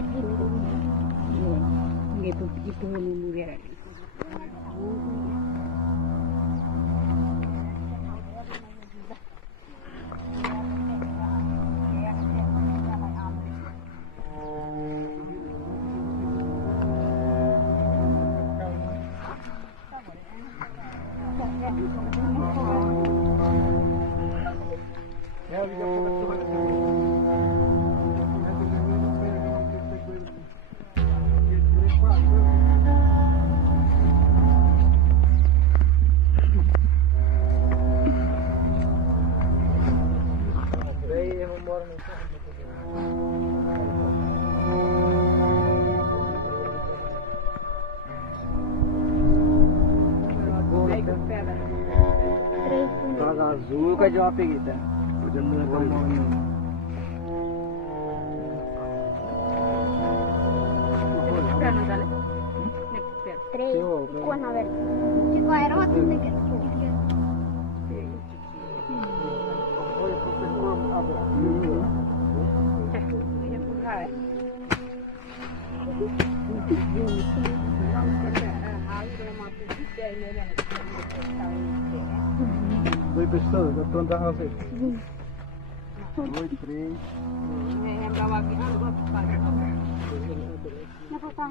Itu ini azul que de uma peguita. Tres, bueno, a ver. Chico, era bastante que... Dois pessoas, eu estou andando assim. 2, 3. Não vou falar